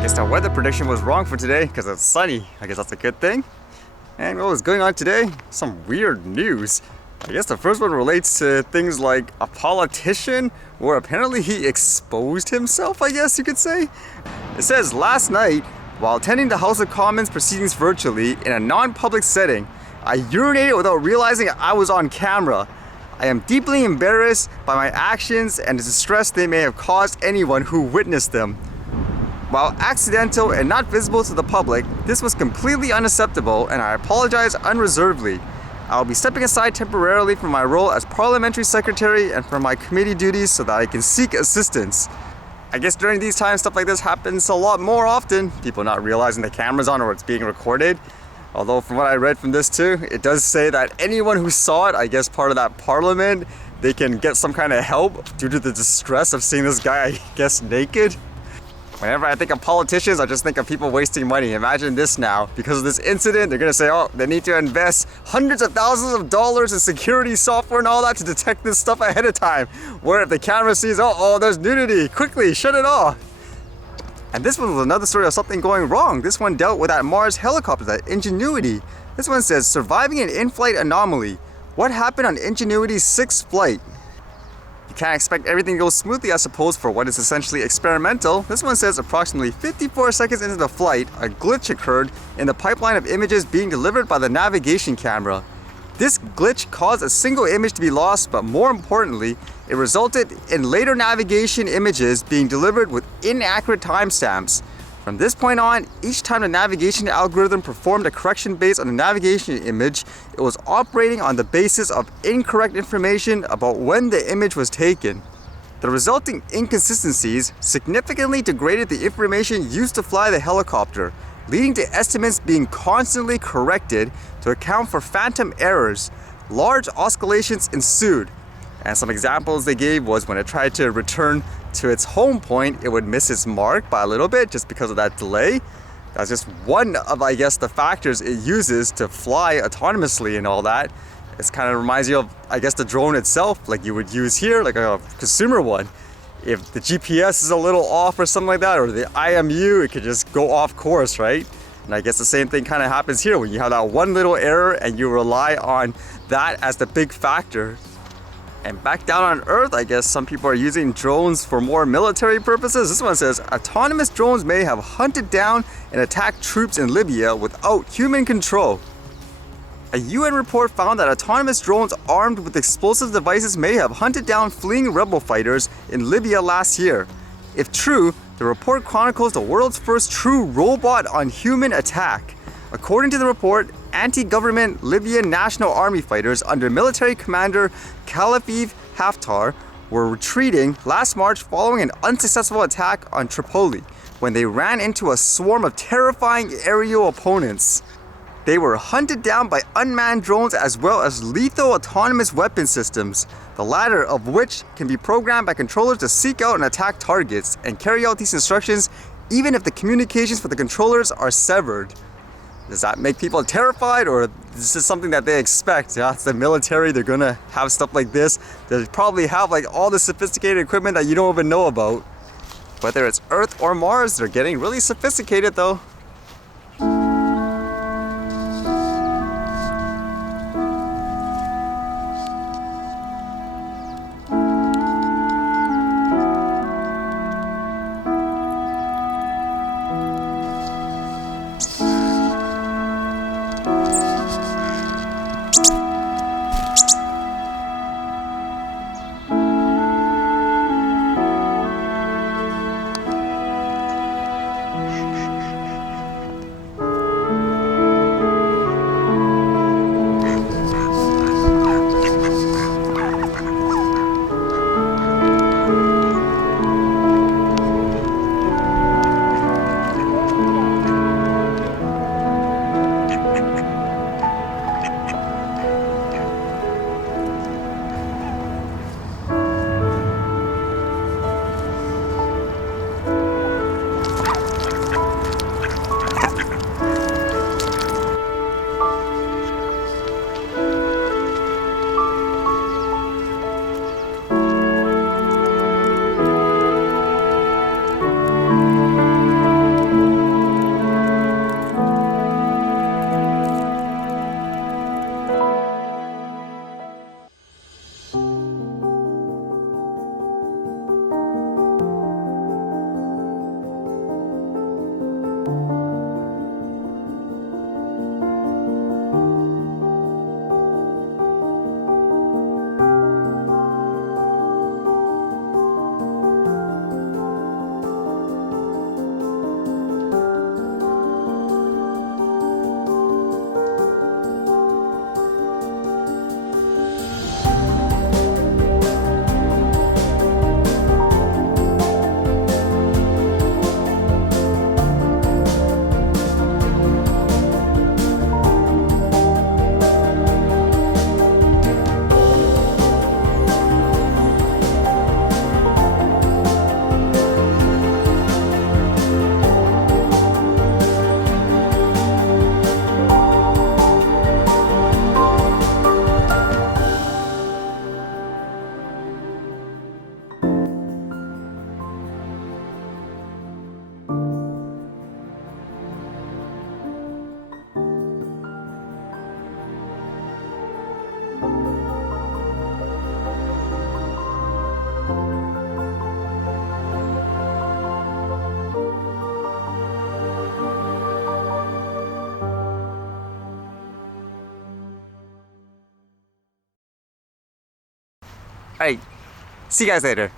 guess the weather prediction was wrong for today because it's sunny. I guess that's a good thing. And what was going on today? Some weird news. I guess the first one relates to things like a politician where apparently he exposed himself, I guess you could say. It says, last night, while attending the House of Commons proceedings virtually in a non-public setting, I urinated without realizing I was on camera. I am deeply embarrassed by my actions and the distress they may have caused anyone who witnessed them. While accidental and not visible to the public, this was completely unacceptable and I apologize unreservedly. I will be stepping aside temporarily from my role as Parliamentary Secretary and from my committee duties so that I can seek assistance. I guess during these times stuff like this happens a lot more often, people not realizing the camera's on or it's being recorded. Although from what I read from this too, it does say that anyone who saw it, I guess part of that parliament, they can get some kind of help due to the distress of seeing this guy, I guess, naked. Whenever I think of politicians, I just think of people wasting money. Imagine this now. Because of this incident, they're gonna say, oh, they need to invest hundreds of thousands of dollars in security software and all that to detect this stuff ahead of time. Where if the camera sees, oh, there's nudity, quickly, shut it off. And this one was another story of something going wrong. This one dealt with that Mars helicopter, that Ingenuity. This one says, surviving an in-flight anomaly. What happened on Ingenuity's 6th flight? You can't expect everything to go smoothly, I suppose, for what is essentially experimental. This one says approximately 54 seconds into the flight, a glitch occurred in the pipeline of images being delivered by the navigation camera. This glitch caused a single image to be lost, but more importantly, it resulted in later navigation images being delivered with inaccurate timestamps. From this point on, each time the navigation algorithm performed a correction based on the navigation image, it was operating on the basis of incorrect information about when the image was taken. The resulting inconsistencies significantly degraded the information used to fly the helicopter, leading to estimates being constantly corrected to account for phantom errors. Large oscillations ensued, and some examples they gave was when it tried to return to its home point, it would miss its mark by a little bit just because of that delay. That's just one of, I guess, the factors it uses to fly autonomously and all that. It kind of reminds you of, I guess, the drone itself, like you would use here, like a consumer one. If the GPS is a little off or something like that, or the IMU, it could just go off course, right? And I guess the same thing kind of happens here when you have that one little error and you rely on that as the big factor. And back down on Earth, I guess some people are using drones for more military purposes. This one says, autonomous drones may have hunted down and attacked troops in Libya without human control. A UN report found that autonomous drones armed with explosive devices may have hunted down fleeing rebel fighters in Libya last year. If true, the report chronicles the world's first true robot on human attack. According to the report, anti-government Libyan National Army fighters under military commander Khalifa Haftar were retreating last March following an unsuccessful attack on Tripoli when they ran into a swarm of terrifying aerial opponents. They were hunted down by unmanned drones as well as lethal autonomous weapon systems, the latter of which can be programmed by controllers to seek out and attack targets and carry out these instructions even if the communications for the controllers are severed. Does that make people terrified, or is this something that they expect? Yeah, it's the military, they're gonna have stuff like this. They probably have like all the sophisticated equipment that you don't even know about. Whether it's Earth or Mars, they're getting really sophisticated though. Alright, see you guys later.